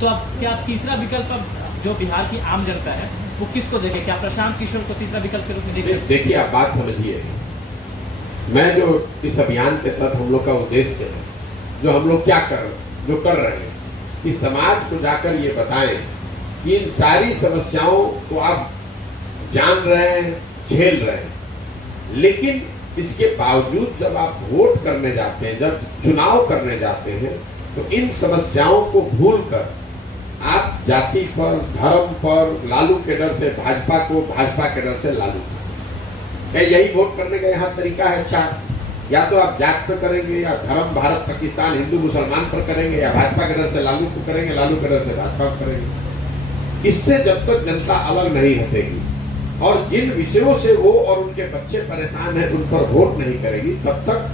तो अब क्या तीसरा विकल्प अब जो बिहार की आम जनता है वो किसको देखे? क्या प्रशांत किशोर को तीसरा विकल्प के रूप में देखे? देखिए, आप बात समझिए, मैं जो इस अभियान के तहत हम लोग का उद्देश्य है, जो हम लोग जो कर रहे हैं कि समाज को जाकर ये बताएं कि इन सारी समस्याओं को आप जान रहे हैं, झेल रहे हैं, लेकिन इसके बावजूद जब आप वोट करने जाते हैं, जब चुनाव करने जाते हैं, तो इन समस्याओं को भूलकर आप जाति पर, धर्म पर, लालू के डर से भाजपा को, भाजपा के डर से लालू को, यही वोट करने का यहाँ तरीका है। अच्छा, या तो आप जात पर करेंगे, या धर्म भारत पाकिस्तान हिंदू मुसलमान पर करेंगे, या भाजपा के डर से लालू को करेंगे, लालू के डर से भाजपा को करेंगे। इससे जब तक जनता अलग नहीं हटेगी और जिन विषयों से वो और उनके बच्चे परेशान हैं उन पर वोट नहीं करेगी, तब तक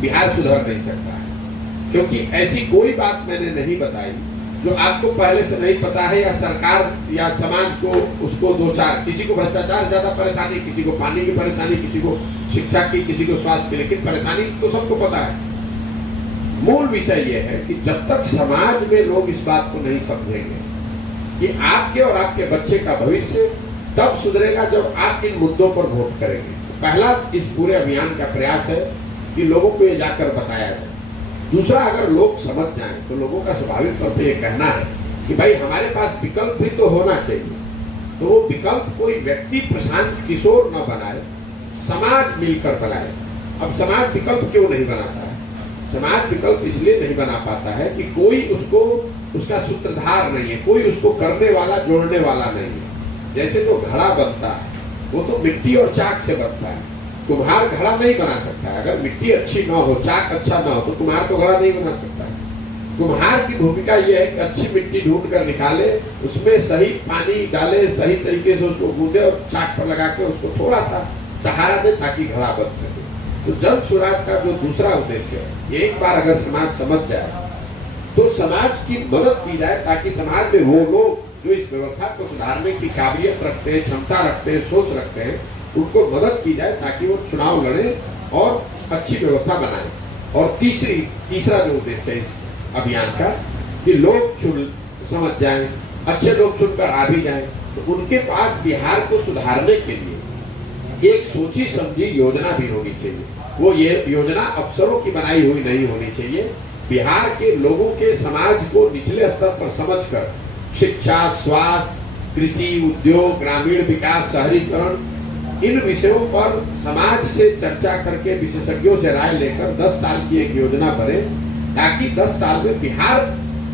बिहार सुधर नहीं सकता है। क्योंकि ऐसी कोई बात मैंने नहीं बताई जो आपको पहले से नहीं पता है, या सरकार या समाज को उसको दो चार, किसी को भ्रष्टाचार ज्यादा परेशानी, किसी को पानी की परेशानी, किसी को शिक्षा की, किसी को स्वास्थ्य की, लेकिन परेशानी तो सबको पता है। मूल विषय यह है कि जब तक समाज में लोग इस बात को नहीं समझेंगे कि आपके और आपके बच्चे का भविष्य तब सुधरेगा जब आप इन मुद्दों पर वोट करेंगे। पहला इस पूरे अभियान का प्रयास है कि लोगों को ये जाकर बताया जाए। दूसरा, अगर लोग समझ जाएं तो लोगों का स्वाभाविक तौर पर यह कहना है कि भाई हमारे पास विकल्प भी तो होना चाहिए। तो वो विकल्प कोई व्यक्ति प्रशांत किशोर न बनाए, समाज मिलकर बनाए। अब समाज विकल्प क्यों नहीं बनाता है? समाज विकल्प इसलिए नहीं बना पाता है कि कोई उसका सूत्रधार नहीं है, कोई उसको करने वाला, जोड़ने वाला नहीं है। जैसे तो घड़ा बनता है वो तो मिट्टी और चाक से बनता है, कुम्हार घड़ा नहीं बना सकता है। अगर मिट्टी अच्छी ना हो, चाक अच्छा ना हो, तो कुम्हार तो घड़ा नहीं बना सकता है। कुम्हार की भूमिका यह है कि अच्छी मिट्टी ढूंढ कर निकाले, उसमें सही पानी डाले, सही तरीके से उसको गूंदे और चाक पर लगा के उसको थोड़ा सा सहारा दे ताकि घड़ा बन सके। तो जन स्वराज का जो दूसरा उद्देश्य है, एक बार अगर समाज समझ जाए तो समाज की मदद की जाए, ताकि समाज में वो लोग जो इस व्यवस्था को सुधारने की काबिलियत रखते हैं, क्षमता रखते हैं, सोच रखते हैं, उनको मदद की जाए ताकि वो चुनाव लड़े और अच्छी व्यवस्था बनाए। और तीसरा जो उद्देश्य है इस अभियान का कि लोग समझ जाएं, अच्छे लोग चुनकर आ भी जाएं, तो उनके पास बिहार को सुधारने के लिए एक सोची समझी योजना भी होनी चाहिए। वो ये योजना अफसरों की बनाई हुई नहीं होनी चाहिए। बिहार के लोगों के, समाज को निचले स्तर पर समझकर शिक्षा, स्वास्थ्य, कृषि, उद्योग, ग्रामीण विकास, शहरीकरण, इन विषयों पर समाज से चर्चा करके, विशेषज्ञों से राय लेकर 10 साल की एक योजना बने, ताकि 10 साल में बिहार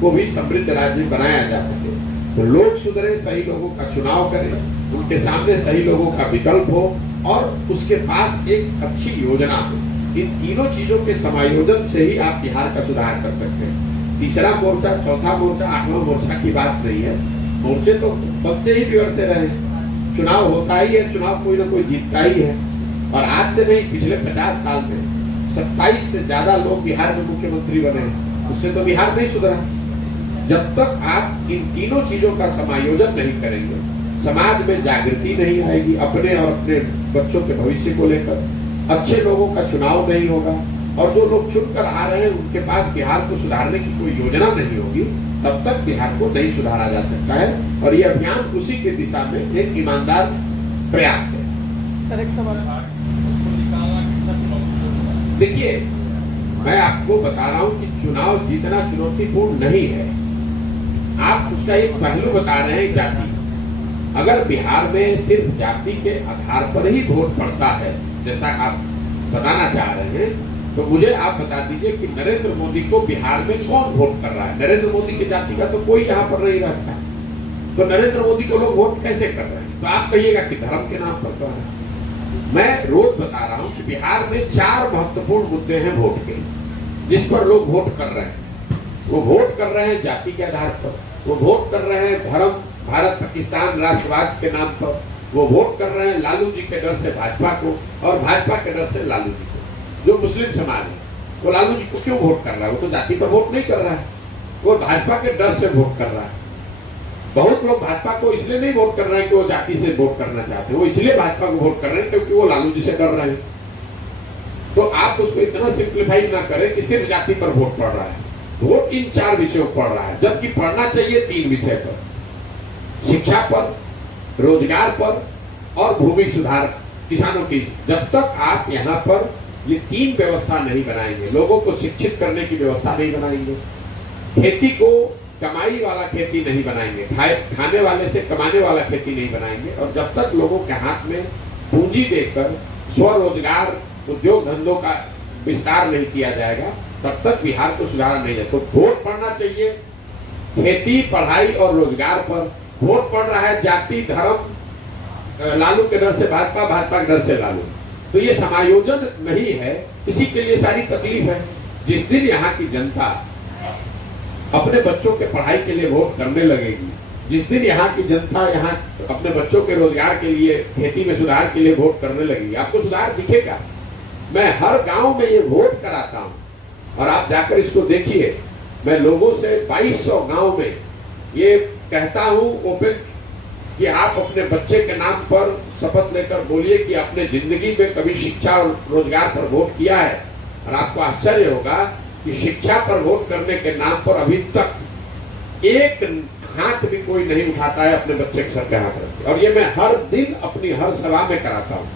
को भी समृद्ध राज्य बनाया जा सके। तो लोग सुधरे, सही लोगों का चुनाव करें, उनके सामने सही लोगों का विकल्प हो और उसके पास एक अच्छी योजना हो। इन तीनों चीजों के समायोजन से ही आप बिहार का सुधार कर सकते हैं। तीसरा मोर्चा, चौथा मोर्चा, 8वां मोर्चा की बात नहीं है। मोर्चे तो बनते ही बिगड़ते रहे, चुनाव होता ही है, चुनाव कोई ना कोई जीतता ही है। और आज से नहीं, पिछले 50 साल में 27 से ज्यादा लोग बिहार में मुख्यमंत्री बने, उससे तो बिहार नहीं सुधरा। जब तक आप इन तीनों चीजों का समायोजन नहीं करेंगे, समाज में जागृति नहीं आएगी, अपने और अपने बच्चों के भविष्य को लेकर अच्छे लोगों का चुनाव नहीं होगा, और जो लोग चुनकर आ रहे हैं उनके पास बिहार को सुधारने की कोई योजना नहीं होगी, तब तक बिहार को नहीं सुधारा जा सकता है। और ये अभियान उसी के दिशा में एक ईमानदार प्रयास है। सर, एक सवाल। देखिए, मैं आपको बता रहा हूँ कि चुनाव जीतना चुनौतीपूर्ण नहीं है। आप उसका एक पहलू बता रहे हैं, जाति। अगर बिहार में सिर्फ जाति के आधार पर ही वोट पड़ता है, जैसा आप बताना चाह रहे हैं, तो मुझे आप बता दीजिए कि नरेंद्र मोदी को बिहार में कौन वोट कर रहा है? नरेंद्र मोदी की जाति का तो कोई यहाँ पर नहीं रहता, तो नरेंद्र मोदी को लोग वोट कैसे कर रहे हैं? तो आप कहिएगा कि धर्म के नाम पर कर रहे हैं। मैं रोज बता रहा हूँ कि बिहार में 4 महत्वपूर्ण मुद्दे हैं वोट के, जिस पर लोग वोट कर रहे हैं। वो वोट कर रहे हैं जाति के आधार पर, वो वोट कर रहे हैं धर्म, भारत पाकिस्तान राष्ट्रवाद के नाम पर, वो वोट कर रहे हैं लालू जी के डर से भाजपा को, और भाजपा के डर से लालू जी को। जो मुस्लिम समाज है वो लालू जी को क्यों वोट कर रहा है? वो तो जाति पर वोट नहीं कर रहा है, वो भाजपा के डर से वोट कर रहा है। बहुत लोग भाजपा को इसलिए नहीं वोट कर रहे हैं कि वो जाति से वोट करना चाहते हैं, वो इसलिए भाजपा को वोट कर रहे हैं क्योंकि वो लालू जी से डर रहे हैं। तो आप उसको इतना सिंप्लीफाई ना करें कि सिर्फ जाति पर वोट पड़ रहा है। वोट इन 4 विषयों पर पढ़ रहा है, जबकि पढ़ना चाहिए 3 विषय पर, शिक्षा पर, रोजगार पर और भूमि सुधार किसानों की। जब तक आप यहाँ पर ये 3 व्यवस्था नहीं बनाएंगे, लोगों को शिक्षित करने की व्यवस्था नहीं बनाएंगे, खेती को कमाई वाला खेती नहीं बनाएंगे, खाने वाले से कमाने वाला खेती नहीं बनाएंगे, और जब तक लोगों के हाथ में पूंजी देकर स्वरोजगार उद्योग धंधों का विस्तार नहीं किया जाएगा, तब तक बिहार को सुधारा नहीं है। तो वोट पड़ना चाहिए खेती, पढ़ाई और रोजगार पर। वोट पड़ रहा है जाति, धर्म, लालू के डर से भाजपा, भाजपा के डर से लालू। तो ये समायोजन नहीं है, इसी के लिए सारी तकलीफ है। जिस दिन यहाँ की जनता अपने बच्चों के पढ़ाई के लिए वोट करने लगेगी, जिस दिन यहाँ की जनता यहाँ अपने बच्चों के रोजगार के लिए, खेती में सुधार के लिए वोट करने लगेगी, आपको सुधार दिखेगा। मैं हर गांव में ये वोट कराता हूँ और आप जाकर इसको देखिए। मैं लोगों से 2200 गांव में ये कहता हूँ ओपन कि आप अपने बच्चे के नाम पर शपथ लेकर बोलिए कि आपने जिंदगी में कभी शिक्षा और रोजगार पर वोट किया है, और आपको आश्चर्य होगा कि शिक्षा पर वोट करने के नाम पर अभी तक एक हाथ भी कोई नहीं उठाता है अपने बच्चे के सर पे हाथ रख के। और ये मैं हर दिन अपनी हर सभा में कराता हूँ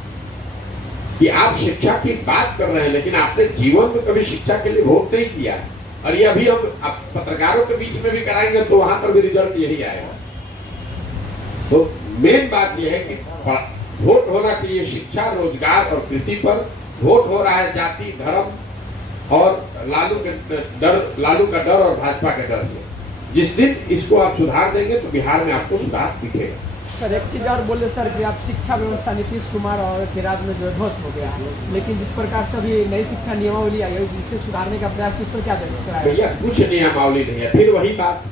कि आप शिक्षा की बात कर रहे हैं, लेकिन आपने जीवन में कभी शिक्षा के लिए वोट नहीं किया है। और ये अभी हम पत्रकारों के बीच में भी कराएंगे तो वहां पर भी रिजल्ट यही आएगा। तो मेन बात यह है कि वोट होना चाहिए शिक्षा, रोजगार और कृषि पर। वोट हो रहा है जाति, धर्म और लालू का डर और भाजपा के डर से। जिस दिन इसको आप सुधार देंगे तो बिहार में आपको सुधार दिखेगा। सर एक चीज और बोले सर कि आप शिक्षा व्यवस्था नीतीश कुमार और के राज में जो ध्वस्त हो गया है, लेकिन जिस प्रकार से अभी नई शिक्षा नियमावली आई है जिससे सुधारने का प्रयास, इस पर क्या देना? भैया कुछ नियमावली नहीं है, फिर वही बात।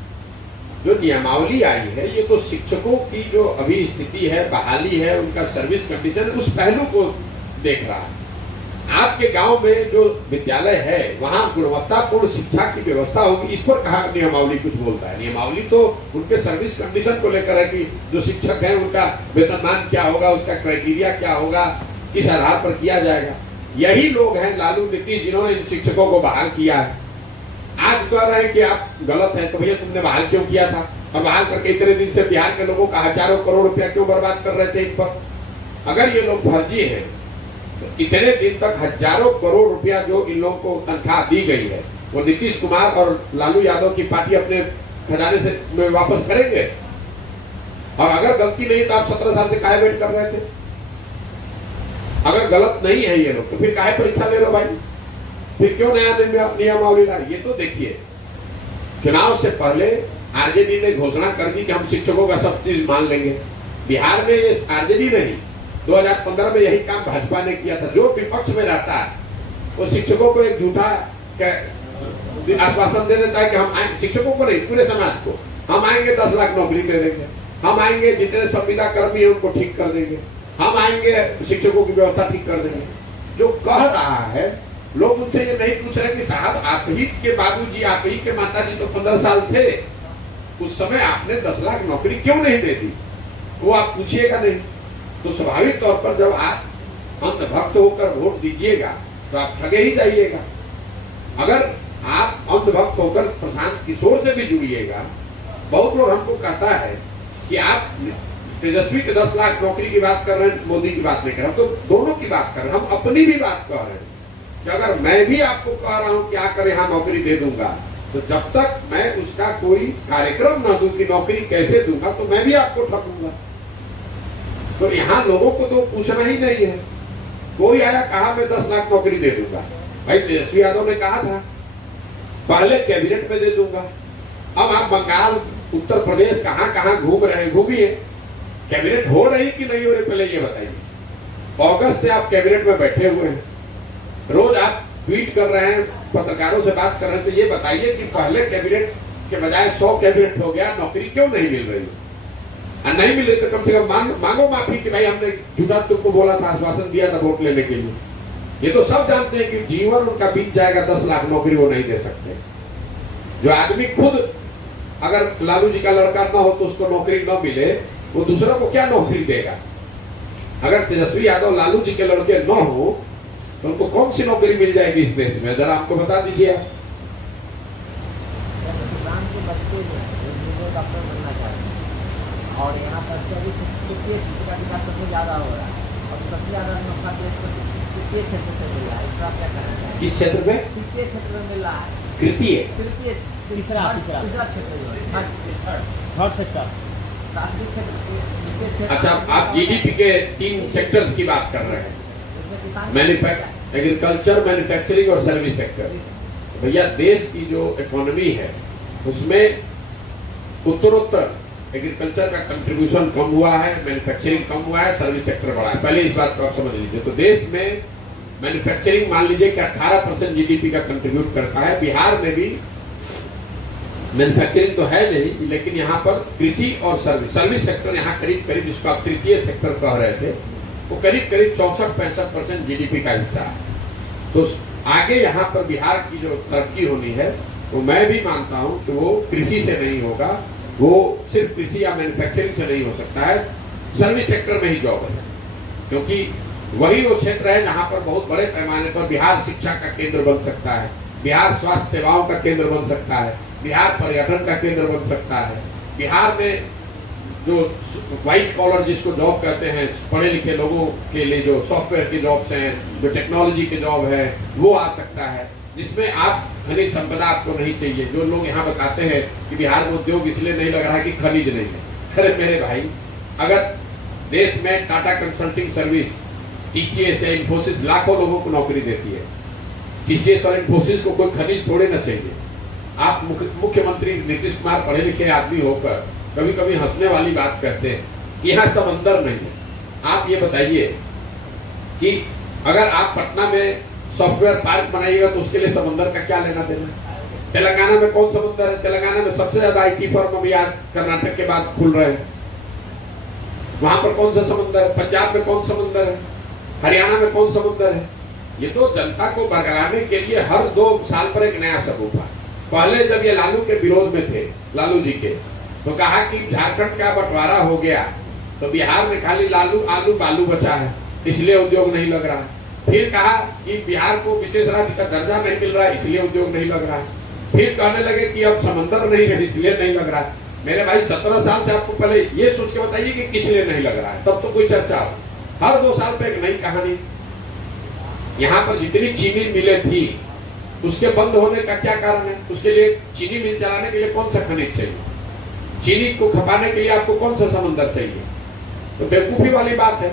जो नियमावली आई है ये तो शिक्षकों की जो अभी स्थिति है, बहाली है, उनका सर्विस कंडीशन, उस पहलू को देख रहा है। आपके गांव में जो विद्यालय है वहां गुणवत्तापूर्ण शिक्षा की व्यवस्था होगी, इस पर कहा नियमावली कुछ बोलता है? नियमावली तो उनके सर्विस कंडीशन को लेकर है कि जो शिक्षक हैं उनका वेतनमान क्या होगा, उसका क्राइटेरिया क्या होगा, किस आधार पर किया जाएगा। यही लोग हैं लालू नीतीश जिन्होंने इन शिक्षकों को बहाल किया है। आज कह रहे हैं कि आप गलत हैं, तो भैया तुमने बहाल क्यों किया था? और बहाल करके इतने दिन से बिहार के लोगों का हजारों करोड़ रुपया क्यों बर्बाद कर रहे थे इन पर? अगर ये लोग फर्जी हैं तो इतने दिन तक हजारों करोड़ रुपया जो इन लोगों को तनख्वाह दी गई है वो नीतीश कुमार और लालू यादव की पार्टी अपने खजाने से में वापस करेंगे? और अगर गलती नहीं तो आप 17 साल से काहे वेट कर रहे थे? अगर गलत नहीं है ये लोग तो फिर काहे परीक्षा ले रहे हो भाई? फिर क्यों नया नियमावली ला? ये तो देखिए, चुनाव से पहले आरजेडी ने घोषणा कर दी कि हम शिक्षकों का सब चीज मान लेंगे। बिहार में ये आरजेडी नहीं, 2015 में यही काम भाजपा ने किया था। जो विपक्ष में रहता है वो शिक्षकों को एक झूठा आश्वासन दे देता है कि हम आएंगे, शिक्षकों को नहीं पूरे समाज को, हम आएंगे 10 लाख नौकरी दे देंगे, हम आएंगे जितने संविदा कर्मी है उनको ठीक कर देंगे, हम आएंगे शिक्षकों की व्यवस्था ठीक कर देंगे। जो कह रहा है, लोग उनसे ये नहीं पूछ रहे कि साहब आप ही के बाबूजी, आप ही के माताजी तो 15 साल थे, उस समय आपने 10 लाख नौकरी क्यों नहीं दे दी? वो आप पूछिएगा नहीं। तो स्वाभाविक तौर पर जब आप अंधभक्त होकर वोट दीजिएगा तो आप ठगे ही जाइएगा। अगर आप अंधभक्त होकर प्रशांत किशोर से भी जुड़िएगा, बहुत लोग हमको कहता है कि आप तेजस्वी के 10 लाख नौकरी की बात कर रहे हैं, मोदी की बात नहीं कर रहे, हम तो दोनों की बात कर रहे हैं, हम अपनी भी बात कर रहे हैं कि अगर मैं भी आपको कह रहा हूं क्या कर यहाँ नौकरी दे दूंगा, तो जब तक मैं उसका कोई कार्यक्रम न दूं कि नौकरी कैसे दूंगा तो मैं भी आपको ठगूंगा। तो यहाँ लोगों को तो पूछना ही नहीं है। कोई आया कहा मैं 10 लाख नौकरी दे दूंगा, भाई तेजस्वी यादव ने कहा था पहले कैबिनेट में दे दूंगा। अब आप बंगाल, उत्तर प्रदेश कहां कहां घूम रहे हैं, घूमिए, कैबिनेट हो रही कि नहीं हो रही पहले ये बताइए। अगस्त से आप कैबिनेट में बैठे हुए हैं, रोज आप ट्वीट कर रहे हैं, पत्रकारों से बात कर रहे हैं, तो ये बताइए कि पहले कैबिनेट के बजाय 100 कैबिनेट हो गया, नौकरी क्यों नहीं मिल रही? नहीं मिल रही तो कम से कम मांगो माफी कि भाई हमने झूठा तुमको बोला था, आश्वासन दिया था वोट लेने के लिए। ये तो सब जानते हैं कि जीवन उनका बीत जाएगा, 10 लाख नौकरी वो नहीं दे सकते। जो आदमी खुद अगर लालू जी का लड़का ना हो तो उसको नौकरी न मिले, वो दूसरों को क्या नौकरी देगा? अगर तेजस्वी यादव लालू जी के लड़के न हो तो उनको कौन सी नौकरी मिल जाएगी इस देश में? जरा आपको बता दीजिए। बच्चे जो हैं जो डॉक्टर बनना चाहते हैं और यहाँ पर सभी तृतीय क्षेत्र का विकास सबसे ज़्यादा हो रहा है और सबसे ज़्यादा नफा देश को तृतीय क्षेत्र से मिल रहा है। इसका आप क्या कहना चाहिए? किस क्षेत्र में? तृतीय क्षेत्र में मिल रहा है। तृतीय तीसरा क्षेत्र जो है थर्ड सेक्टर। प्राथमिक क्षेत्र। अच्छा, आप जीडीपी के 3 सेक्टर्स की बात कर रहे हैं, एग्रीकल्चर, मैन्युफैक्चरिंग और सर्विस सेक्टर। भैया देश की जो इकोनॉमी है उसमें उत्तरोत्तर एग्रीकल्चर का कंट्रीब्यूशन कम हुआ है, मैन्युफैक्चरिंग कम हुआ है, सर्विस सेक्टर बढ़ा है। पहले इस बात को आप समझ लीजिए। तो देश में मैन्युफैक्चरिंग मान लीजिए कि 18% जीडीपी का कंट्रीब्यूट करता है। बिहार में भी मैन्युफैक्चरिंग तो है नहीं, लेकिन यहाँ पर कृषि और सर्विस सेक्टर यहाँ करीब करीब, जिसको आप तृतीय सेक्टर कह रहे थे, वो करीब करीब 64-65% जीडीपी का हिस्सा है। तो आगे यहाँ पर बिहार की जो तरक्की होनी है तो मैं भी मानता हूँ कि वो कृषि से नहीं होगा, वो सिर्फ कृषि या मैन्युफैक्चरिंग से नहीं हो सकता है, सर्विस सेक्टर में ही जॉब है। क्योंकि वही वो क्षेत्र है जहाँ पर बहुत बड़े पैमाने पर बिहार शिक्षा का केंद्र बन सकता है, बिहार स्वास्थ्य सेवाओं का केंद्र बन सकता है, बिहार पर्यटन का केंद्र बन सकता है। बिहार में जो व्हाइट कॉलर जिसको जॉब कहते हैं, पढ़े लिखे लोगों के लिए जो सॉफ्टवेयर की जॉब्स हैं, जो टेक्नोलॉजी की जॉब है, वो आ सकता है, जिसमें आप खनिज संपदा आपको नहीं चाहिए। जो लोग यहाँ बताते हैं कि बिहार में उद्योग इसलिए नहीं लग रहा है कि खनिज नहीं है। अरे मेरे भाई, अगर देश में टाटा कंसल्टिंग सर्विस, टीसीएस या इन्फोसिस लाखों लोगों को नौकरी देती है, टीसीएस और इन्फोसिस को कोई खनिज थोड़े ना चाहिए। आप मुख्यमंत्री नीतीश कुमार पढ़े लिखे आदमी होकर कभी कभी हंसने वाली बात कहते हैं, यहाँ समंदर नहीं है। आप ये बताइए कि अगर आप पटना में सॉफ्टवेयर पार्क बनाइएगा तो उसके लिए समंदर का क्या लेना देना? तेलंगाना में कौन समंदर है? तेलंगाना में सबसे ज्यादा आईटी फर्म अभी आज कर्नाटक के बाद खुल रहे हैं, वहां पर कौन सा समंदर है? पंजाब में कौन समंदर है? हरियाणा में कौन समंदर है? ये तो जनता को बरगलाने के लिए हर 2 साल पर एक नया सबूत है। पहले जब ये लालू के विरोध में थे, लालू जी के, तो कहा कि झारखंड का बंटवारा हो गया तो बिहार में खाली लालू आलू बालू बचा है, इसलिए उद्योग नहीं लग रहा है। फिर कहा कि बिहार को विशेष राज्य का दर्जा नहीं मिल रहा है, इसलिए उद्योग नहीं लग रहा है। फिर कहने लगे कि अब समंदर नहीं है, इसलिए नहीं लग रहा है। मेरे भाई 17 साल से आपको पहले ये सोच के बताइए कि किस लिए नहीं लग रहा है, तब तो कोई चर्चा हो। हर 2 साल पे एक नई कहानी। यहाँ पर जितनी चीनी मिलें थी उसके बंद होने का क्या कारण है? उसके लिए चीनी मिल चलाने के लिए कौन सा खनिज चाहिए? चीनी को खपाने के लिए आपको कौन सा समंदर चाहिए? तो बेवकूफी वाली बात है,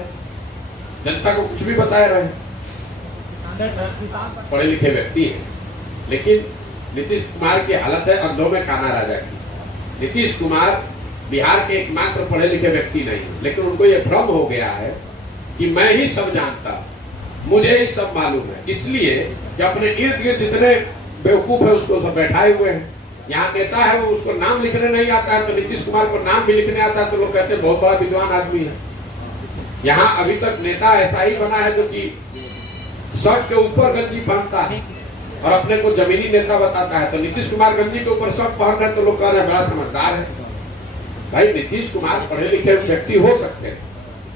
जनता को कुछ भी बताए रहे। पढ़े लिखे व्यक्ति है, लेकिन नीतीश कुमार की हालत है अंधों में काना राजा की। नीतीश कुमार बिहार के एकमात्र पढ़े लिखे व्यक्ति नहीं, लेकिन उनको यह भ्रम हो गया है कि मैं ही सब जानता, मुझे ही सब मालूम है, इसलिए कि अपने इर्द गिर्द जितने बेवकूफ है उसको सब बैठाए हुए हैं। यहाँ नेता है वो उसको नाम लिखने नहीं आता है, तो नीतीश कुमार को नाम भी लिखने आता है तो लोग कहते हैं बहुत बड़ा विद्वान आदमी है। यहाँ अभी तक नेता ऐसा ही बना है जो कि शर्ट के ऊपर गंजी पहनता है और अपने को जमीनी नेता बताता है। तो नीतीश कुमार गंजी के ऊपर शर्ट पहन रहे हैं तो लोग कह रहे हैं बड़ा समझदार है। भाई नीतीश कुमार पढ़े लिखे व्यक्ति हो सकते हैं,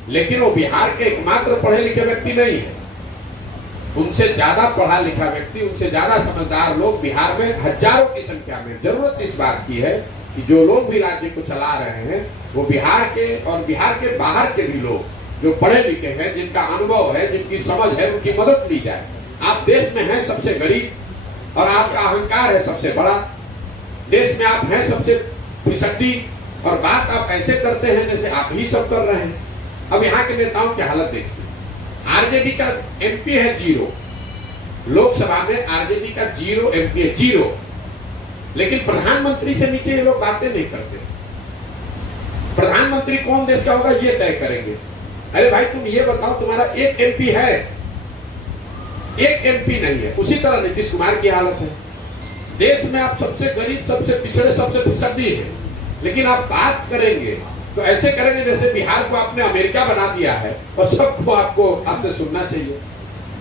लेकिन वो बिहार के एकमात्र पढ़े लिखे व्यक्ति नहीं है। उनसे ज्यादा पढ़ा लिखा व्यक्ति, उनसे ज्यादा समझदार लोग बिहार में हजारों की संख्या में। जरूरत इस बात की है कि जो लोग भी राज्य को चला रहे हैं वो बिहार के और बिहार के बाहर के भी लोग जो पढ़े लिखे हैं, जिनका अनुभव है, जिनकी समझ है, उनकी मदद ली जाए। आप देश में हैं सबसे गरीब और आपका अहंकार है सबसे बड़ा। देश में आप हैं सबसे फिसड्डी और बात आप ऐसे करते हैं जैसे आप ही सब कर रहे हैं। अब यहाँ के नेताओं की हालत देखिए, आरजेडी का एमपी है 0, लोकसभा में आरजेडी का 0 एमपी है, 0, लेकिन प्रधानमंत्री से नीचे ये लोग बातें नहीं करते। प्रधानमंत्री कौन देश का होगा ये तय करेंगे। अरे भाई तुम ये बताओ, तुम्हारा 1 एमपी है, 1 एमपी नहीं है। उसी तरह नीतीश कुमार की हालत है। देश में आप सबसे गरीब, सबसे पिछड़े, सबसे फिसड्डी है, लेकिन आप बात करेंगे तो ऐसे करेंगे जैसे बिहार को आपने अमेरिका बना दिया है और सबको आपको आपसे सुनना चाहिए।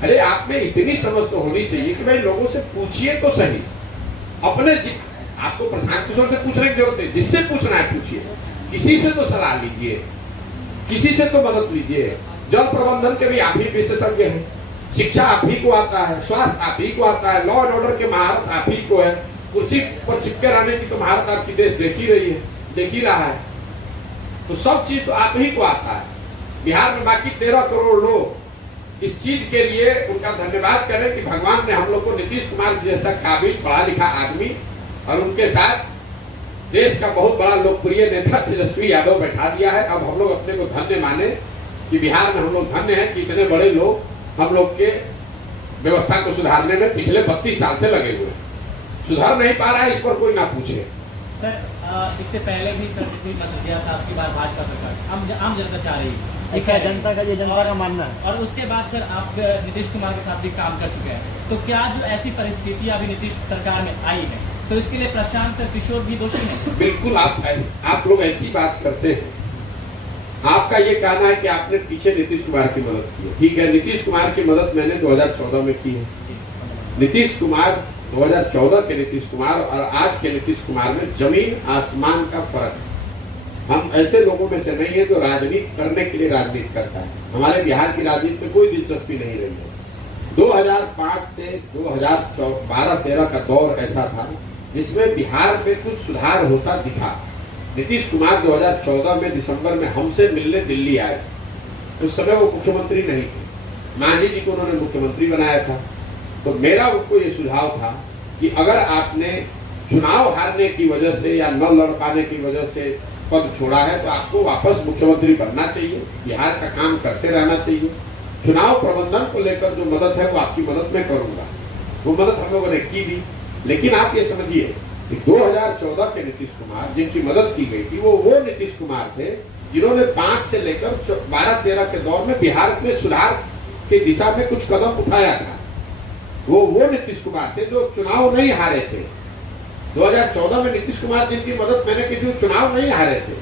अरे आप में इतनी समझ तो होनी चाहिए कि भाई लोगों से पूछिए तो सही। अपने आपको प्रशांत किशोर से पूछने की जरूरत है, जिससे पूछना है पूछिए, किसी से तो सलाह लीजिए, किसी से तो मदद लीजिए। जल प्रबंधन के भी आप ही विशेषज्ञ हैं, शिक्षा आप ही को आता है, स्वास्थ्य आप ही को आता है, लॉ एंड ऑर्डर के महारत आप ही को है, कुर्सी पर चिपके रहने की तो महारत आपकी देश देख ही रहा है। तो सब चीज तो आप ही को आता है। बिहार में बाकी 13 करोड़ लोग इस चीज के लिए उनका धन्यवाद करें कि भगवान ने हम लोग को नीतीश कुमार जैसा काबिल पढ़ा लिखा आदमी और उनके साथ देश का बहुत बड़ा लोकप्रिय नेता तेजस्वी यादव बैठा दिया है। अब हम लोग अपने को धन्य माने कि बिहार में हम लोग धन्य हैं कि इतने बड़े लोग हम लोग के व्यवस्था को सुधारने में पिछले 32 साल से लगे हुए हैं। सुधार नहीं पा रहा है, इस पर कोई ना पूछे। सर इससे पहले भी सर कोई मतलब दिया था आपकी बार भाजपा सरकार आम जनता चाह रही है, ऐसा जनता का ये जनता का मानना है। और उसके बाद सर आप नीतीश कुमार के साथ भी काम कर चुके हैं, तो क्या जो ऐसी परिस्थिति अभी नीतीश सरकार में आई है तो इसके लिए प्रशांत किशोर भी दोषी है? बिल्कुल आप लोग ऐसी बात करते हैं। आपका ये कहना है कि आपने पीछे नीतीश कुमार की मदद की है। ठीक है, नीतीश कुमार की मदद मैंने 2014 में की है। नीतीश कुमार 2014 के नीतीश कुमार और आज के नीतीश कुमार में जमीन आसमान का फर्क है। हम ऐसे लोगों में से नहीं है जो राजनीति करने के लिए राजनीति करता है। हमारे बिहार की राजनीति में कोई दिलचस्पी नहीं रही है। 2005 से 2012-13 का दौर ऐसा था जिसमें बिहार में कुछ सुधार होता दिखा। नीतीश कुमार 2014 में दिसंबर में हमसे मिलने दिल्ली आए। उस समय वो मुख्यमंत्री नहीं थे, मांझी जी को उन्होंने मुख्यमंत्री बनाया था। तो मेरा उनको ये सुझाव था कि अगर आपने चुनाव हारने की वजह से या न लड़ पाने की वजह से पद छोड़ा है तो आपको वापस मुख्यमंत्री बनना चाहिए, बिहार का काम करते रहना चाहिए। चुनाव प्रबंधन को लेकर जो मदद है वो आपकी मदद में करूंगा। वो मदद हम लोगों ने की भी, लेकिन आप ये समझिए कि 2014 के नीतीश कुमार जिनकी मदद की गई थी वो नीतीश कुमार थे जिन्होंने 5 से लेकर 12-13 के दौर में बिहार में सुधार की दिशा में कुछ कदम उठाया था। वो नीतीश कुमार थे जो चुनाव नहीं हारे थे। 2014 में नीतीश कुमार जिनकी मदद मैंने की थी, चुनाव नहीं हारे थे,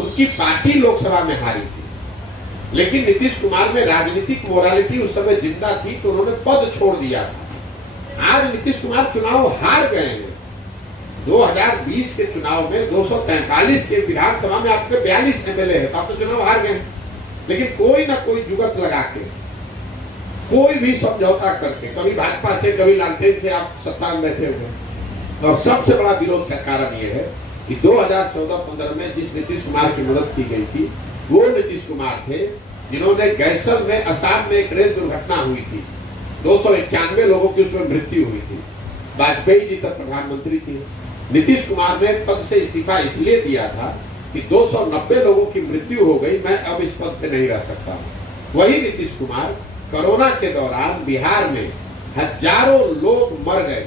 उनकी पार्टी लोकसभा में हारी थी। लेकिन नीतीश कुमार में राजनीतिक मोरालिटी उस समय जिंदा थी तो उन्होंने पद छोड़ दिया था। आज नीतीश कुमार चुनाव हार गए हैं। 2020 के चुनाव में 243 के विधानसभा में आपके 42 एमएलए है, तो आप तो चुनाव हार गए। लेकिन कोई ना कोई जुगत लगा के, कोई भी समझौता करके, कभी भाजपा से कभी लालटेन से आप सत्ता में बैठे हुए। और सबसे बड़ा विरोध का कारण यह है कि 2014-15 में जिस नीतीश कुमार की मदद की गई थी वो नीतीश कुमार थे जिन्होंने गैसल में असम में एक रेल दुर्घटना हुई थी, 291 लोगों की उसमें मृत्यु हुई थी। वाजपेयी जी तक प्रधानमंत्री थे। नीतीश कुमार ने पद से इस्तीफा इसलिए दिया था कि 290 लोगों की मृत्यु हो गई, मैं अब इस पद पे नहीं रह सकता। वही नीतीश कुमार कोरोना के दौरान बिहार में हजारों लोग मर गए।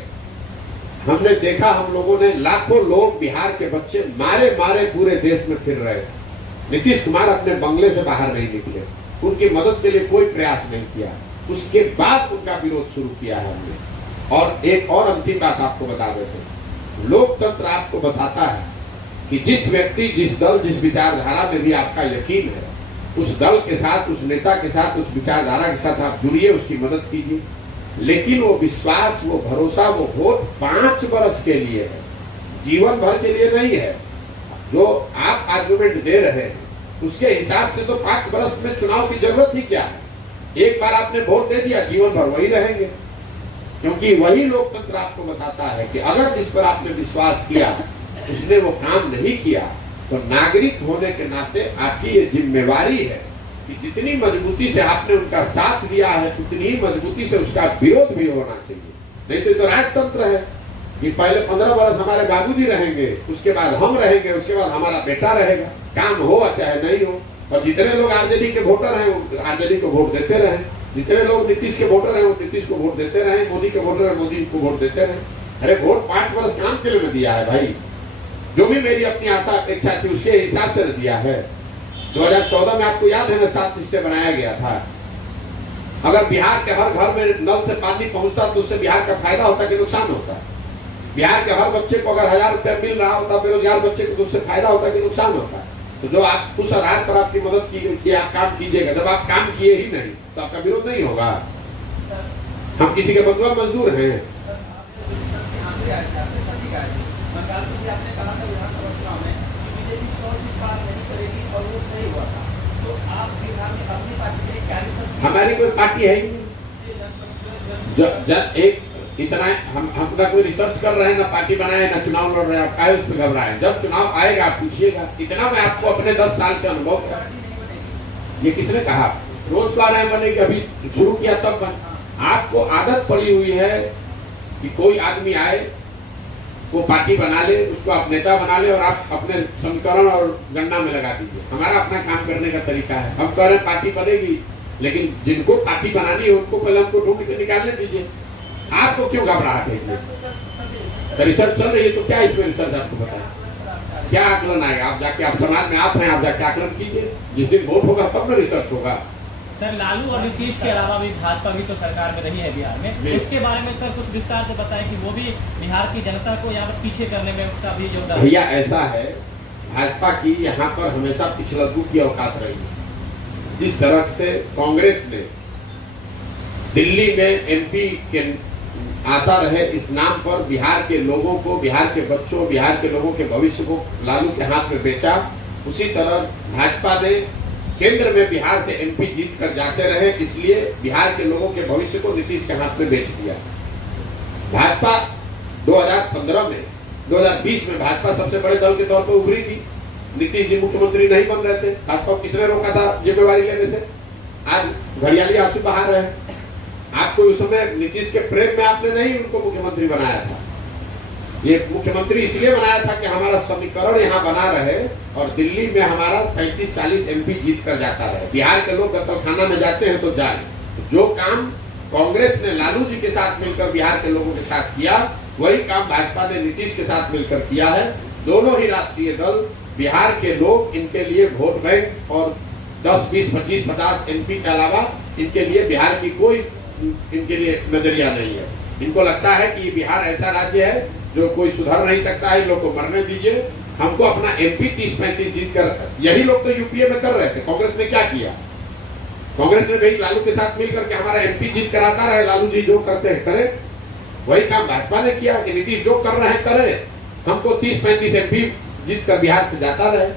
हमने देखा, हम लोगों ने लाखों लोग बिहार के बच्चे मारे पूरे देश में फिर रहे। नीतीश कुमार अपने बंगले से बाहर नहीं निकले, उनकी मदद के लिए कोई प्रयास नहीं किया। उसके बाद उनका विरोध शुरू किया है हमने। और एक और अंतिम बात आपको बता देते हैं, लोकतंत्र आपको बताता है कि जिस व्यक्ति, जिस दल, जिस विचारधारा में भी आपका यकीन है, उस दल के साथ, उस नेता के साथ, उस विचारधारा के साथ आप जुड़िए, उसकी मदद कीजिए। लेकिन वो विश्वास, वो भरोसा, वो वोट 5 वर्ष के लिए है, जीवन भर के लिए नहीं है। जो आप आर्गुमेंट दे रहे हैं उसके हिसाब से तो 5 वर्ष में चुनाव की जरूरत ही क्या है। एक बार आपने वोट दे दिया, जीवन भर वही रहेंगे। क्योंकि वही लोकतंत्र आपको बताता है कि अगर जिस पर आपने विश्वास किया उसने वो काम नहीं किया तो नागरिक होने के नाते आपकी ये जिम्मेवारी है कि जितनी मजबूती से आपने उनका साथ दिया है उतनी ही मजबूती से उसका विरोध भी होना चाहिए। नहीं तो ये तो राजतंत्र है कि पहले 15 वर्ष हमारे बाबूजी रहेंगे, उसके बाद हम रहेंगे, उसके बाद हमारा बेटा रहेगा। काम हो चाहे नहीं हो। और जितने लोग आरजेडी के वोटर हैं वो आरजेडी को वोट देते रहे, जितने लोग नीतीश के वोटर हैं वो नीतीश को वोट देते रहे, मोदी के वोटर हैं मोदी को वोट देते रहे। अरे वोट 5 वर्ष काम के लिए दिया है भाई। जो भी मेरी अपनी आशा अपेक्षा थी उसके हिसाब से दिया है। 2014 में आपको याद है ना 7 निश्चय बनाया गया था। अगर बिहार के हर घर में नल से पानी पहुंचता तो उससे बिहार का फायदा होता कि नुकसान होता? बिहार के हर बच्चे को अगर 1000 रुपया मिल रहा होता, बेरोजगार बच्चे को, तो उससे फायदा होता कि नुकसान होता? तो जो आप उस आधार पर आपकी मदद की आप काम कीजिएगा। जब आप काम किए ही नहीं तो आपका विरोध नहीं होगा। हम किसी के बंधुआ मजदूर हैं। हमारी कोई पार्टी है ही नहीं। एक इतना हम अपना कोई रिसर्च कर रहे हैं, ना पार्टी बनाए, ना चुनाव लड़ रहे हैं, आप काहे उस पर घबराएं? जब चुनाव आएगा आप पूछिएगा। इतना मैं आपको अपने 10 साल के अनुभव का, ये किसने कहा? रोजगार बनेगी, अभी शुरू किया तब बन। आपको आदत पड़ी हुई है कि कोई आदमी आए, वो पार्टी बना ले, उसको आप नेता बना ले और आप अपने समीकरण और गणना में लगा दीजिए। हमारा अपना काम करने का तरीका है। हम कह रहे हैं पार्टी बनेगी, लेकिन जिनको पार्टी बनानी है उनको पहले हमको ढूंढ के निकालने दीजिए। आपको क्यों घबराहट है इससे? रिसर्च चल रही है तो क्या इसमें रिसर्च आपको बताए? क्या आकलन आएगा? आप जाके, आप समाज में आप हैं, आप जाके आकलन कीजिए। जिस दिन वोट होगा तब ना रिसर्च होगा। सर, लालू और नीतीश के अलावा भी भाजपा भी तो सरकार में रही है बिहार में, उसके बारे में सर कुछ विस्तार से बताएं कि वो भी बिहार की जनता को यहाँ पर पीछे करने में उसका भी योगदान। भैया ऐसा है, भाजपा की यहाँ पर हमेशा पिछलग्गू की औकात रही है। जिस तरह से कांग्रेस ने दिल्ली में एमपी के आता रहे इस नाम पर बिहार के लोगों को, बिहार के बच्चों, बिहार के लोगों के भविष्य को लालू के हाथ में बेचा, उसी तरह भाजपा ने केंद्र में बिहार से एमपी जीत कर जाते रहे, इसलिए बिहार के लोगों के भविष्य को नीतीश के हाथ में बेच दिया। भाजपा 2015 में, 2020 में भाजपा सबसे बड़े दल के तौर पर उभरी थी। नीतीश जी मुख्यमंत्री नहीं बन रहे थे, भाजपा को किसने रोका था जिम्मेवारी लेने से? आज घड़ियाली आंसू बहा रहे हैं। आपको उस समय नीतीश के प्रेम में आपने नहीं उनको मुख्यमंत्री बनाया था। ये मुख्यमंत्री इसलिए बनाया था कि हमारा समीकरण यहाँ बना रहे और दिल्ली में हमारा 35-40 एमपी जीत कर जाता रहे। बिहार के लोग कत्लखाना में जाते हैं तो जाए। जो काम कांग्रेस ने लालू जी के साथ मिलकर बिहार के लोगों के साथ किया, वही काम भाजपा ने नीतीश के साथ मिलकर किया है। दोनों ही राष्ट्रीय दल, बिहार के लोग इनके लिए वोट बैंक और 10, 20, 25, 50 एमपी के अलावा इनके लिए बिहार की कोई इनके लिए नजरिया नहीं है। इनको लगता है कि बिहार ऐसा राज्य है जो कोई सुधर नहीं सकता है, इन लोग को मरने दीजिए, हमको अपना एमपी 30-35 जीत कर। यही लोग तो यूपीए में कर रहे थे। कांग्रेस ने क्या किया? कांग्रेस ने भाई लालू के साथ मिलकर के हमारा एमपी जीत कराता रहे, लालू जी जो करते हैं करें। वही काम भाजपा ने किया कि नीतीश जो कर रहे हैं करें, हमको 30-35 एमपी जीत कर बिहार से जाता रहे।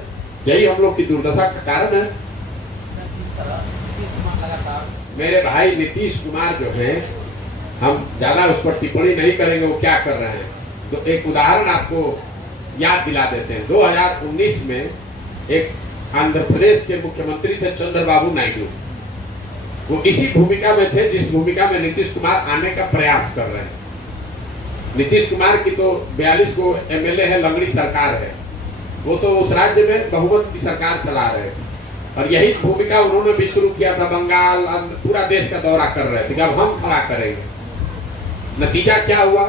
यही हम लोग की दुर्दशा का कारण है। मेरे भाई नीतीश कुमार जो है, हम ज्यादा उस पर टिप्पणी नहीं करेंगे वो क्या कर रहे हैं। तो एक उदाहरण आपको याद दिला देते हैं। 2019 में एक आंध्र प्रदेश के मुख्यमंत्री थे चंद्रबाबू नायडू। वो इसी भूमिका में थे जिस भूमिका में नीतीश कुमार आने का प्रयास कर रहे हैं। नीतीश कुमार की तो 42 को एमएलए है, लंगड़ी सरकार है। वो तो उस राज्य में बहुमत की सरकार चला रहे थे और यही भूमिका उन्होंने भी शुरू किया था। बंगाल, पूरा देश का दौरा कर रहे थे कि अब हम खड़ा करेंगे। नतीजा क्या हुआ?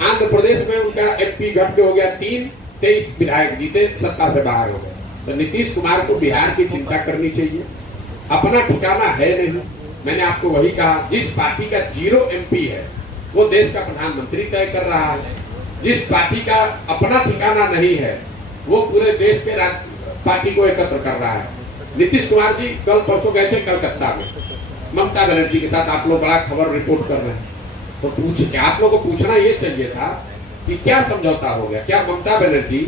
आंध्र प्रदेश में उनका एमपी घट के हो गया 3, 23 विधायक जीते, सत्ता से बाहर हो गए। तो नीतीश कुमार को बिहार की चिंता करनी चाहिए। अपना ठिकाना है नहीं। मैंने आपको वही कहा, जिस पार्टी का 0 एमपी है वो देश का प्रधानमंत्री तय कर रहा है। जिस पार्टी का अपना ठिकाना नहीं है वो पूरे देश के पार्टी को एकत्र कर रहा है। नीतीश कुमार जी कल परसों गए थे कलकत्ता में ममता बनर्जी के साथ। आप लोग बड़ा खबर रिपोर्ट कर रहे हैं, तो आप लोगों को पूछना ये चाहिए था कि क्या समझौता हो गया? क्या ममता बनर्जी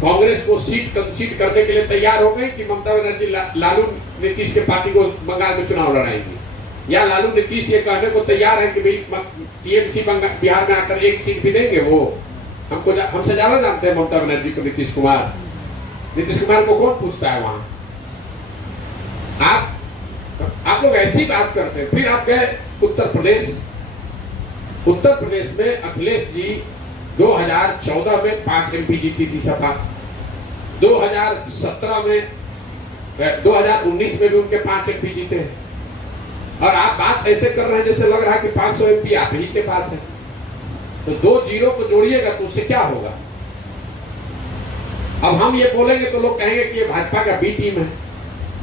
कांग्रेस को सीट कंसीड करने के लिए तैयार हो गई कि ममता बनर्जी लालू नीतीश के पार्टी को बंगाल में चुनाव लड़ाएंगी? या लालू नीतीश ये कहने को तैयार है कि भाई टीएमसी बिहार में आकर एक सीट भी देंगे? वो हमसे ज्यादा जानते हैं ममता बनर्जी को नीतीश कुमार। नीतीश कुमार को कौन पूछता है वहां? आप लोग ऐसी बात करते हैं। फिर आप गए उत्तर प्रदेश। उत्तर प्रदेश में अखिलेश जी 2014 में 5 एमपी जीती थी सपा। 2017 में 2019 में भी उनके 5 एमपी जीते हैं। और आप बात ऐसे कर रहे हैं जैसे लग रहा है कि 500 एमपी आप ही के पास है। तो 2 जीरो को जोड़िएगा तो उससे क्या होगा? अब हम ये बोलेंगे तो लोग कहेंगे कि ये भाजपा का बी टीम है।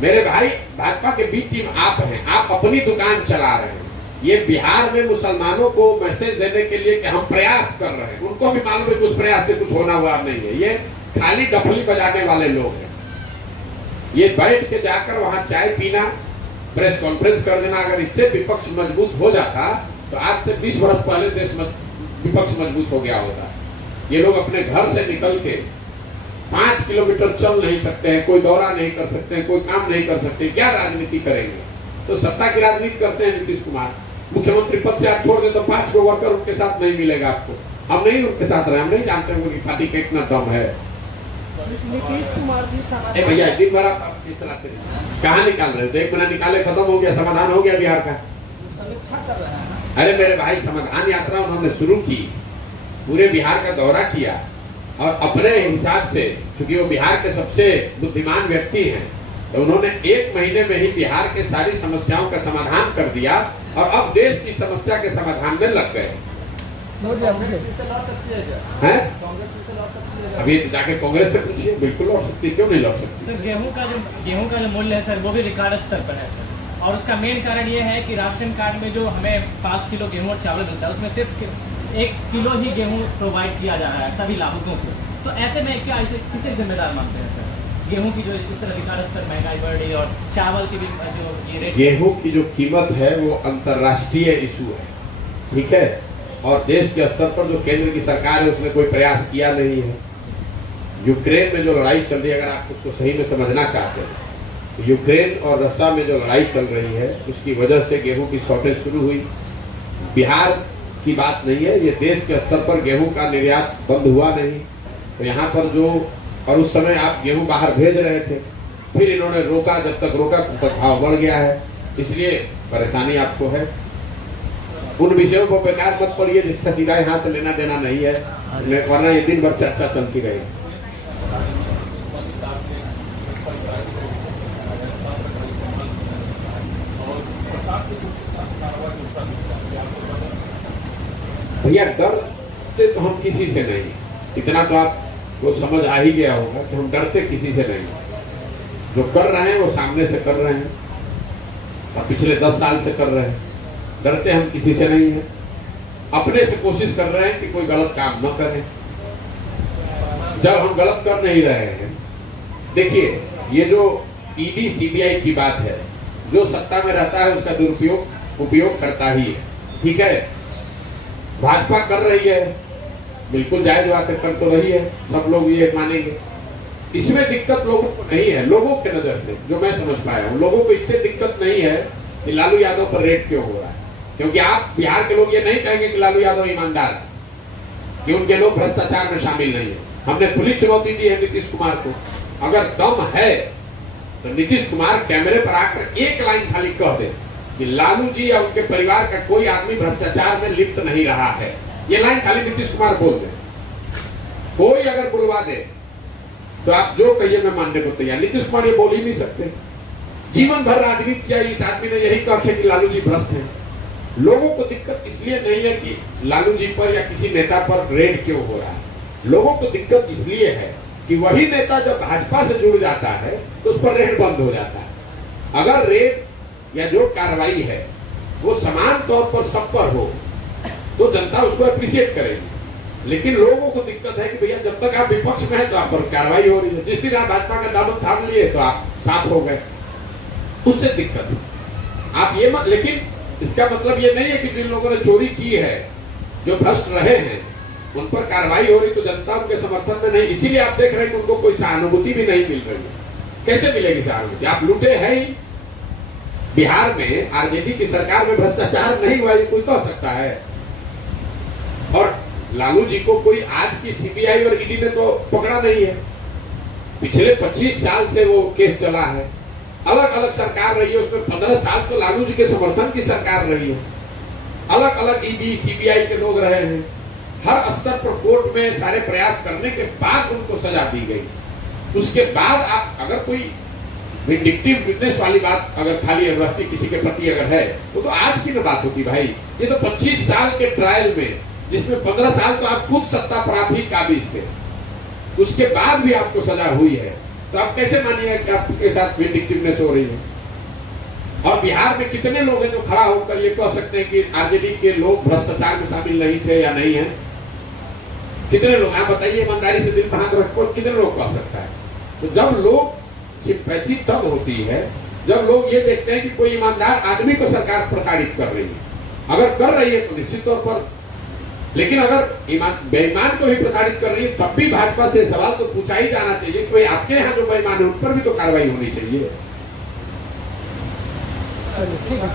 मेरे भाई, भाजपा के बी टीम आप हैं। आप अपनी दुकान चला रहे हैं। ये बिहार में मुसलमानों को मैसेज देने के लिए कि हम प्रयास कर रहे हैं, उनको भी मालूम है कि उस प्रयास से कुछ होना हुआ नहीं है। ये खाली डफली बजाने वाले लोग हैं। ये बैठ के जाकर वहां चाय पीना, प्रेस कॉन्फ्रेंस कर देना, अगर इससे विपक्ष मजबूत हो जाता तो आज से 20 वर्ष पहले देश विपक्ष मजबूत हो गया होता। ये लोग अपने घर से निकल के 5 किलोमीटर चल नहीं सकते हैं, कोई दौरा नहीं कर सकते हैं, कोई काम नहीं कर सकते, क्या राजनीति करेंगे? तो सत्ता की राजनीति करते हैं नीतीश कुमार। मुख्यमंत्री पद से आप छोड़ दे तो 5 को वर्कर उनके साथ नहीं मिलेगा आपको। हम नहीं उनके साथ रहे, हम नहीं जानते हैं उनकी पार्टी का इतना दम है। नीतीश कुमार जी समाज भैया दिन भर आप चलाते रहे, कहाँ निकाल रहे थे? 1 महीना निकाले, खत्म हो गया, समाधान हो गया बिहार का। समीक्षा कर रहे हैं। अरे मेरे भाई, समाधान यात्रा उन्होंने शुरू की, पूरे बिहार का दौरा किया और अपने हिसाब से, क्योंकि वो बिहार के सबसे बुद्धिमान व्यक्ति हैं, तो उन्होंने 1 महीने में ही बिहार के सारी समस्याओं का समाधान कर दिया और अब देश की समस्या के समाधान में लग गए हैं। अभी जाके कांग्रेस से पूछिए, बिल्कुल लड़ सकती है, क्यों नहीं लड़ सकती? सर गेहूं का जो मूल्य है सर, वो भी रिकॉर्ड स्तर पर है सर, और उसका मेन कारण ये है कि राशन कार्ड में जो हमें 5 किलो गेहूं और चावल मिलता है, उसमें सिर्फ 1 किलो ही गेहूं प्रोवाइड किया जा रहा है सभी लाभुकों को। तो ऐसे में क्या इसे किसे जिम्मेदार मानते हैं सर? गेहूं की जो इस तरह रिकॉर्ड स्तर महंगाई बढ़ रही है और चावल की भी जो ये रेट, गेहूं की जो कीमत है वो अंतर्राष्ट्रीय इशू है, ठीक है, और देश के स्तर पर जो केंद्र की सरकार है उसने कोई प्रयास किया नहीं है। यूक्रेन में जो लड़ाई चल रही है, अगर आप उसको सही में समझना चाहते हैं, तो यूक्रेन और रशिया में जो लड़ाई चल रही है उसकी वजह से गेहूं की शॉर्टेज शुरू हुई। बिहार की बात नहीं है, ये देश के स्तर पर गेहूं का निर्यात बंद हुआ नहीं, तो यहाँ पर जो, और उस समय आप गेहूं बाहर भेज रहे थे, फिर इन्होंने रोका, जब तक रोका तब तक भाव बढ़ गया है, इसलिए परेशानी आपको है। उन विषयों को बेकार मत पड़िए जिसका सीधा यहाँ से लेना देना नहीं है, वरना ये दिन भर चर्चा चलती रहेगी। भैया डरते तो हम किसी से नहीं, इतना तो आपको समझ आ ही गया होगा कि हम डरते किसी से नहीं। जो कर रहे हैं वो सामने से कर रहे हैं और पिछले 10 साल से कर रहे हैं। डरते हम किसी से नहीं है, अपने से कोशिश कर रहे हैं कि कोई गलत काम न करें। जब हम गलत कर नहीं रहे हैं, देखिए ये जो ईडी सीबीआई की बात है, जो सत्ता में रहता है उसका दुरुपयोग उपयोग करता ही है, ठीक है। भाजपा कर रही है, बिल्कुल जायज बात है, कर तो रही है, सब लोग ये मानेंगे। इसमें दिक्कत लोगों को नहीं है, लोगों के नजर से जो मैं समझ पाया हूँ, लोगों को इससे दिक्कत नहीं है कि लालू यादव पर रेड क्यों हो रहा है, क्योंकि आप बिहार के लोग ये नहीं कहेंगे कि लालू यादव ईमानदार है, कि उनके लोग भ्रष्टाचार में शामिल नहीं है। हमने खुली चुनौती दी है नीतीश कुमार को, अगर दम है तो नीतीश कुमार कैमरे पर आकर एक लाइन खाली कह दे कि लालू जी या उनके परिवार का कोई आदमी भ्रष्टाचार में लिप्त नहीं रहा है, ये लाइन खाली नीतीश कुमार बोल दे। कोई अगर बुलवा दे तो आप जो कहिए मैं मानने को तैयार। नीतीश कुमार ये बोल ही नहीं सकते। जीवन भर राजनीति किया इस आदमी ने, यही कहा कि लालू जी भ्रष्ट हैं। लोगों को दिक्कत इसलिए नहीं है कि लालू जी पर या किसी नेता पर रेड क्यों हो रहा है, लोगों को दिक्कत इसलिए है कि वही नेता जब भाजपा से जुड़ जाता है तो उस पर रेड बंद हो जाता है। अगर रेड या जो कार्रवाई है वो समान तौर पर सब पर हो तो जनता उसको अप्रिशिएट करेगी। लेकिन लोगों को दिक्कत है कि भैया जब तक आप विपक्ष में है तो आप पर कार्रवाई हो रही है, जिस दिन आप भाजपा का दामन थाम लिए तो आप साफ हो गए, उससे दिक्कत है। आप ये मत, लेकिन इसका मतलब ये नहीं है कि जिन लोगों ने चोरी की है, जो भ्रष्ट रहे हैं, उन पर कार्रवाई हो रही तो जनता उनके समर्थन में नहीं। इसीलिए आप देख रहे हैं कि उनको कोई सहानुभूति भी नहीं मिल रही है। कैसे मिलेगी सहानुभूति? आप लूटे हैं ही। बिहार में आरजेडी की सरकार में भ्रष्टाचार नहीं हुआ, ये कोई कह सकता है? और लालू जी को कोई आज की सीबीआई और ईडी ने तो पकड़ा नहीं है। पिछले 25 साल से वो केस चला है, अलग अलग सरकार रही है, उसमें 15 साल तो लालू जी के समर्थन की सरकार रही है। अलग अलग ईडी सीबीआई के लोग रहे हैं, हर स्तर पर कोर्ट में सारे प्रयास करने के बाद उनको सजा दी गई। उसके बाद आप अगर कोई विंडिक्टिव विटनेस वाली बात अगर खाली अवस्थी किसी के प्रति अगर है तो आज की न बात होती भाई। ये तो 25 साल के ट्रायल में, जिसमें 15 साल तो आप खुद सत्ता पर आप ही काबिज थे, उसके बाद भी आपको सजा हुई है, तो आप कैसे मानिए कि आपके साथ विंडिक्टिवनेस हो रही है? और बिहार में कितने लोग हैं जो खड़ा होकर ये कह सकते हैं कि आरजेडी के लोग भ्रष्टाचार में शामिल नहीं थे या नहीं है? कितने लोग? आप बताइए ईमानदारी से दिल बहादुर रखो, कितने लोग कह सकता है? तो जब लोग सिंपैथी तब होती है जब लोग ये देखते हैं कि कोई ईमानदार आदमी को सरकार प्रताड़ित कर रही है। अगर कर रही है तो निश्चित तौर पर, लेकिन अगर बेईमान को भी प्रताड़ित कर रही है तब भी भाजपा से सवाल तो पूछा ही जाना चाहिए, कोई आपके यहाँ जो बेईमान है उन पर भी तो कार्रवाई होनी चाहिए। ठीक है।